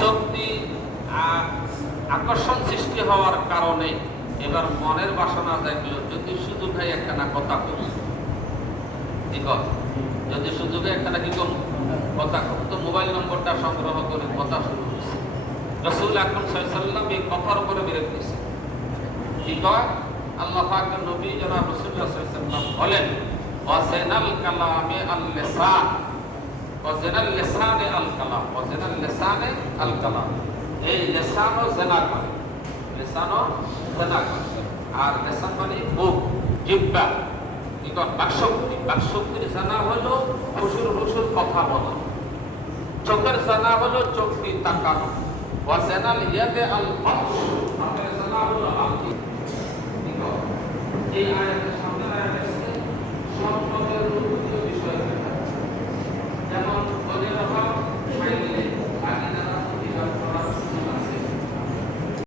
আসক্তি আকর্ষণ সৃষ্টি হওয়ার কারণে এবার মনের বাসনা দেখল যদি সুযোগে একখানা কথা করি কি কর? যদি সুযোগে একখানা কি কম কথা কম তো মোবাইল নম্বরটা সংগ্রহ করে কথা শুরু হয়েছে রসুল এই কথার উপরে বিরোধ দিয়েছে আল্লাহ নবী রাসূলুল্লাহ সাল্লাল্লাহু বলেন মানে চোখের জানা হলো চোখ দিয়ে তাকানো ওয়াজানাল ইয়াদে আল জানা হলো এই আয়াতের